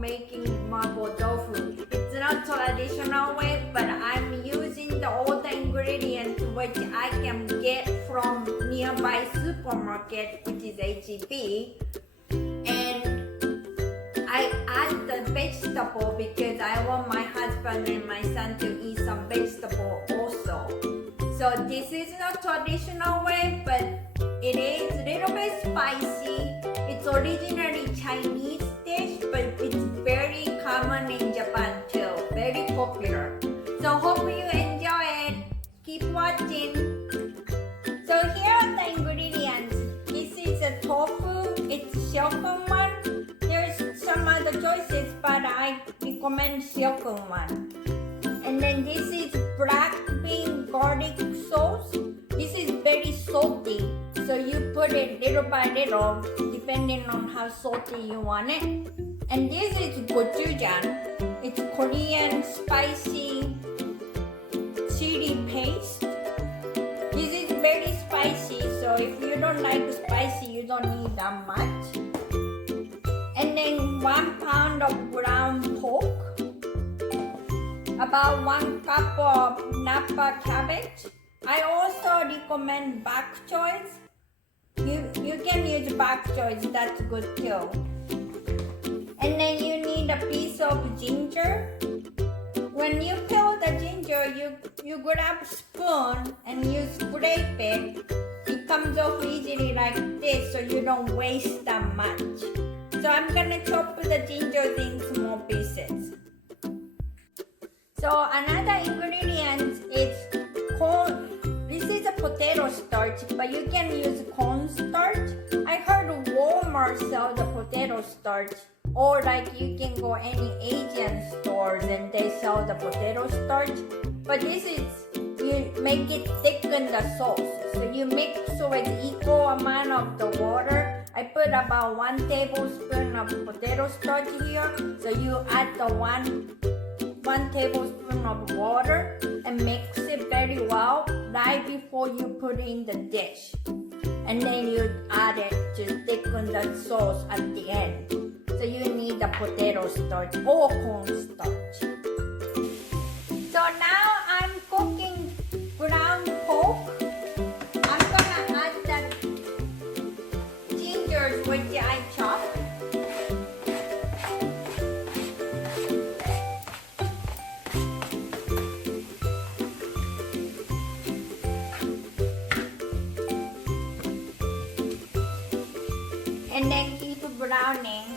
making Mabo Tofu. It's not traditional way, but I'm using the old ingredients which I can get from nearby supermarket, which is HEB. And I add the vegetable because I want my husband and my son to eat some vegetable also. So this is not traditional way, but it is a little bit spicy. It's originally Chinese dish, but it's very common in Japan too. Very popular. So hope you enjoy it. Keep watching. So here are the ingredients. This is a tofu. It's silken one. There's some other choices, but I recommend silken one. And then this is black bean garlic sauce. This is very salty, so you put it little by little depending on how salty you want it. And this is gochujang. It's Korean spicy chili paste. This is very spicy, so if you don't like spicy, you don't need that much. And then 1 pound of ground pork. About 1 cup of Napa cabbage. I also recommend bok choy. You can use bok choy, that's good too. And then you need a piece of ginger. When you peel the ginger, you grab a spoon and you scrape it. It comes off easily like this, so you don't waste that much. So I'm gonna chop the ginger in small pieces. So another ingredient is corn. This is a potato starch, but you can use corn starch. I heard Walmart sell the potato starch, or like you can go any Asian stores and they sell the potato starch. But this is, you make it thicken the sauce. So you mix with equal amount of the water. I put about 1 tablespoon of potato starch here. So you add the 1 tablespoon of water and mix it very well right before you put in the dish. And then you add it to thicken the sauce at the end. So you need the potato starch or corn starch. So now I'm cooking ground pork. I'm gonna add the ginger which I chopped. And then keep browning.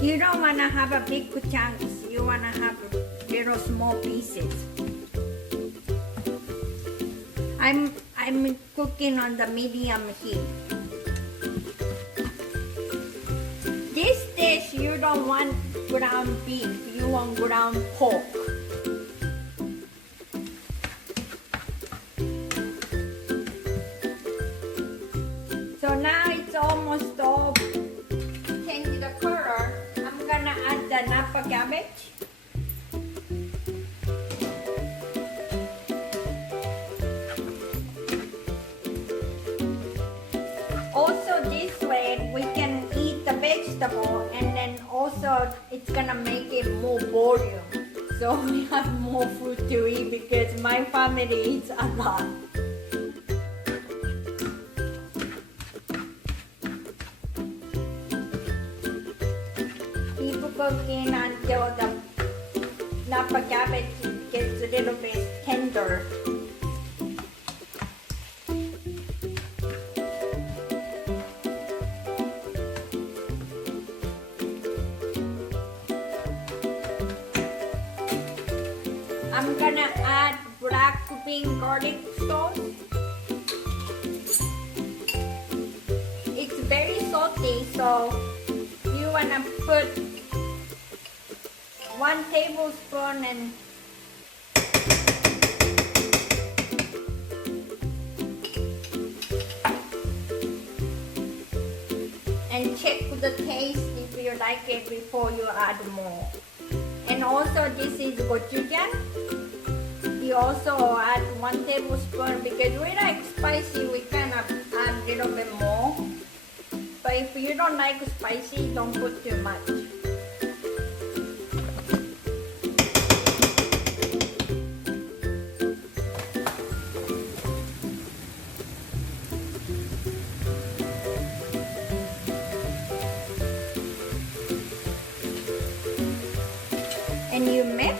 You don't want to have a big chunks. You want to have little small pieces. I'm cooking on the medium heat. This dish you don't want ground beef. You want ground pork. So now it's almost all changed the color. I'm gonna add the Napa cabbage. Also this way we can eat the vegetable, and then also it's gonna make it more volume. So we have more food to eat because my family eats a lot. Cooking until the Napa cabbage gets a little bit tender. I'm gonna add black bean garlic sauce. It's very salty, so you wanna put 1 tablespoon and check the taste if you like it before you add more. And also this is gochujang. You also add 1 tablespoon because we like spicy, we kind of add a little bit more. but if you don't like spicy, don't put too much. And you mix.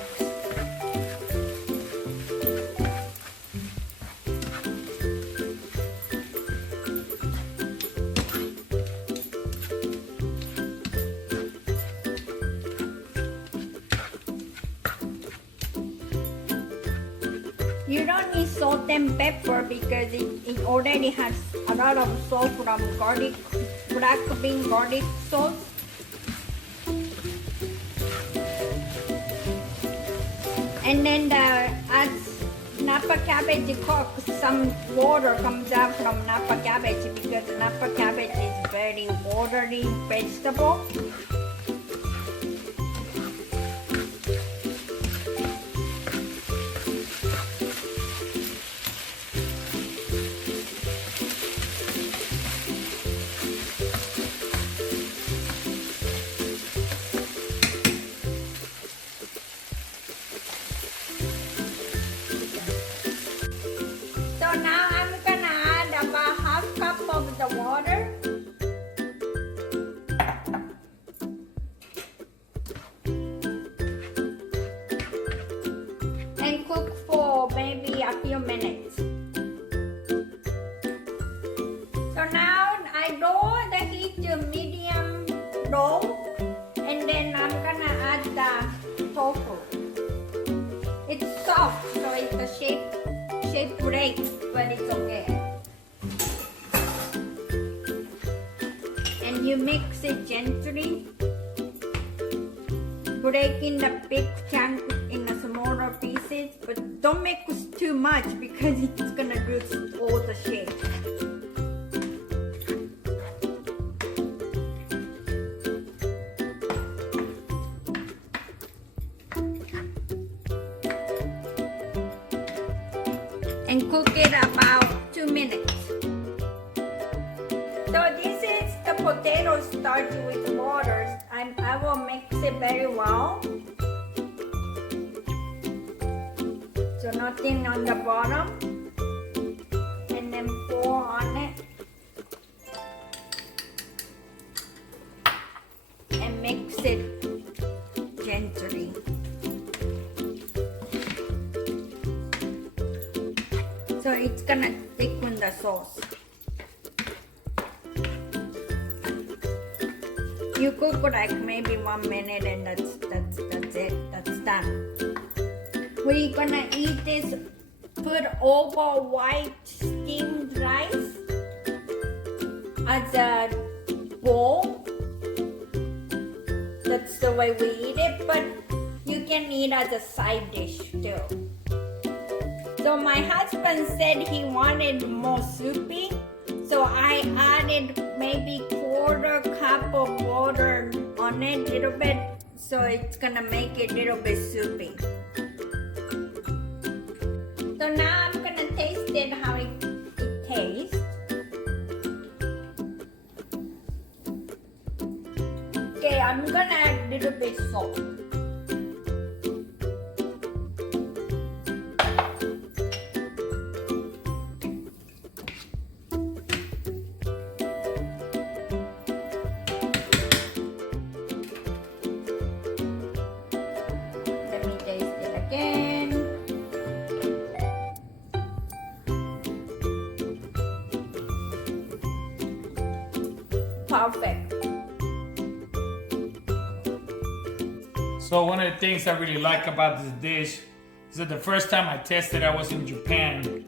You don't need salt and pepper because it already has a lot of salt from garlic, black bean garlic sauce. And then as Napa cabbage cooks, some water comes out from Napa cabbage because Napa cabbage is very watery vegetable. So now I'm gonna add about half cup of the water. And cook for maybe a few minutes. So now I lower the heat to medium low, and then I'm gonna add the tofu. It's soft, so it's a shape breaks, but it's okay. And you mix it gently, breaking the big chunk in the smaller pieces, but don't mix too much because it's gonna lose all the shape. And cook it about 2 minutes. So this is the potato starch with water. I will mix it very well. So nothing on the bottom. And then pour on it. And mix it gently. So it's gonna thicken the sauce. You cook like maybe 1 minute and that's it. That's done. We're gonna eat this. Put over white steamed rice as a bowl. That's the way we eat it, but you can eat as a side dish too. So my husband said he wanted more soupy, so I added maybe 1/4 cup of water on it, a little bit, so it's gonna make it a little bit soupy. So now I'm gonna taste it, how it tastes. Okay, I'm gonna add a little bit salt. Perfect. So one of the things I really like about this dish is that the first time I tested, I was in Japan,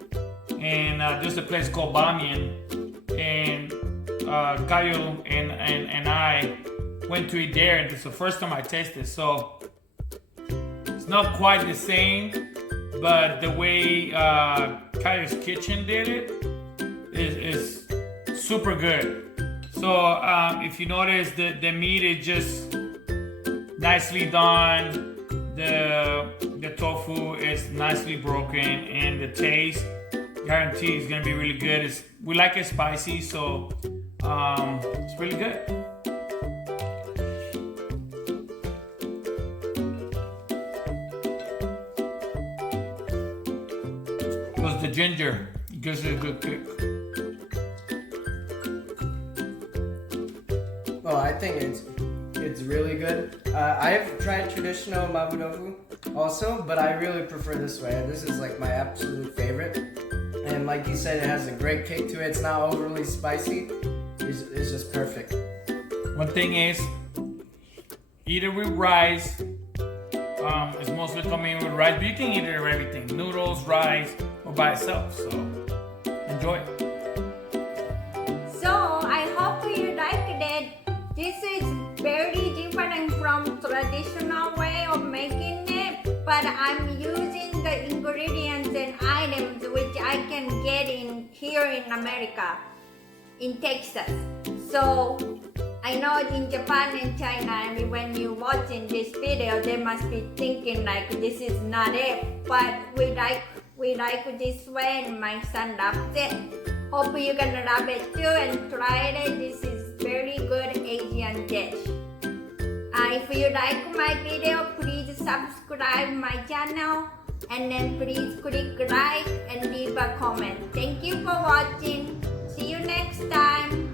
and there's a place called Bamiyan, and Kayo and I went to eat there, and it's the first time I tasted. So it's not quite the same, but the way Kayo's Kitchen did it is super good. So if you notice, the meat is just nicely done. The tofu is nicely broken, and the taste, guarantee, is gonna be really good. We like it spicy, so It's really good. Plus the ginger gives it a good kick. Oh, I think it's really good. I've tried traditional Mabo Tofu also, but I really prefer this way. This is like my absolute favorite. And like you said, it has a great kick to it. It's not overly spicy. It's just perfect. One thing is, eat it with rice. It's mostly coming with rice, but you can eat it with everything. Noodles, rice, or by itself. So, enjoy it. So I hope you liked it. This is very different from traditional way of making it, but I'm using the ingredients and items which I can get in here in America, in Texas. So I know in Japan and China, and when you're watching this video, they must be thinking like this is not it, but we like this way, and my son loves it. Hope you're gonna love it too and try it. This is very good Asian dish. If you like my video, please subscribe my channel, and then please click like and leave a comment. Thank you for watching. See you next time.